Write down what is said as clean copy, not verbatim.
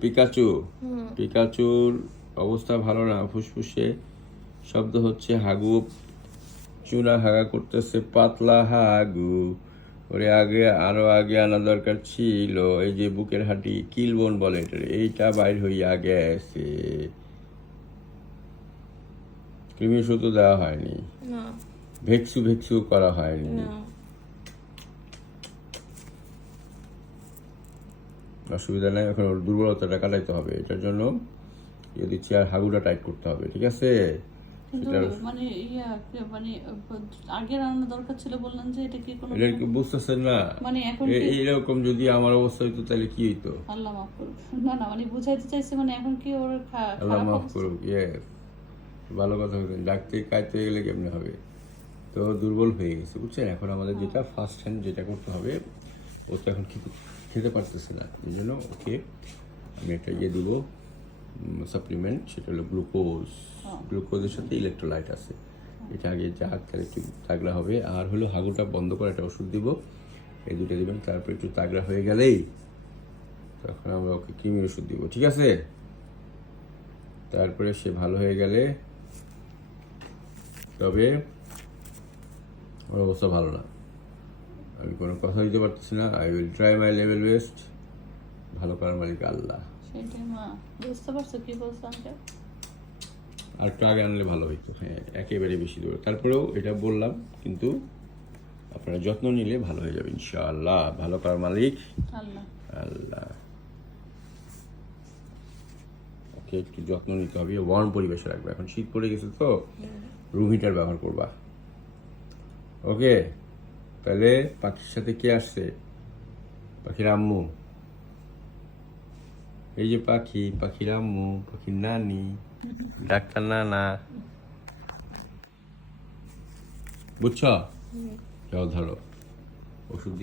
Pikachu পিকাচুর অবস্থা ভালো না, ফুসফুসে শব্দ হচ্ছে, হাগু চুনা হাগা করতেছে, পাতলা হাগু। ওরে আগে আরো আগে আনা দরকার ছিল, এই যে বুকের হাঁটি কিলবোন বলে এটারে, এইটা বাইর হইয়া গেছে। কৃমি ওষুধ তো দেওয়া হয়নি, ভেক্সু ভেক্সু করা হয়নি। অসুবিধা নাই, এখন ওর দুর্বলতাটা কাটাইতে হবে, এটার জন্য ইয়ে দিচ্ছি, আর হাগুটা টাইট করতে হবে, ঠিক আছে? মানে আগের আনার দরকার ছিল বললেন যে এটা কি কোনো, এটা কি বুঝতেছেন না? মানে এখন এইরকম যদি আমার অবস্থা হইতো তাহলে কি হইতো? আল্লাহ মাফ করুক। না না, মানে বুঝাইতে চাইছে মানে এখন কি ওর আল্লাহ মাফ করুক, ভালো কথা বলছেন। ডাকতে কাইতে গেলে কেমনে হবে? তো দুর্বল হয়ে গেছে, বুঝছেন? এখন আমাদের যেটা ফার্স্ট হ্যান্ড যেটা করতে হবে, ও তো এখন খেতে পারতেছে না, এই জন্য ওকে আমি একটা ইয়ে দিব সাপ্লিমেন্ট, সেটা হলো গ্লুকোজ। গ্লুকোজের সাথে ইলেকট্রোলাইট আছে, এটা আগে যাক তাহলে একটু তাগড়া হবে। আর হলো হাগুটা বন্ধ করে একটা ওষুধ দিব, এই দুটো দিবেন। তারপর একটু তাগড়া হয়ে গেলেই তখন আমরা ওকে কৃমির ওষুধ দিব, ঠিক আছে? তারপরে সে ভালো হয়ে গেলে, তবে ওর অবস্থা ভালো না, আমি কোনো কথা দিতে পারতেছি না। I will try my level best, ভালো করার মালিক আল্লাহ। সেটাই মা, বুঝতে পারছো কি বলছো আঙ্কেল? আর একটু আগে আনলে ভালো হইতো, হ্যাঁ, একেবারে বেশি দূরে। তারপরেও এটা বললাম, কিন্তু আপনারা যত্ন নিলে ভালো হয়ে যাবে ইনশাআল্লাহ। ভালো করার মালিক আল্লাহ। আল্লাহ। ওকে একটু যত্ন নিতে হবে, ওয়ার্ম পরিবেশে রাখবে। এখন শীত পড়ে গেছে তো, রুম হিটার ব্যবহার করবা, ওকে? তাহলে পাখির সাথে কে আসছে? পাখির আম্মু, এই যে পাখি, পাখির আম্মু, পাখির নানি, ডাক্তার নানা, বুঝছো? যাও ধরো ওষুধ দিয়ে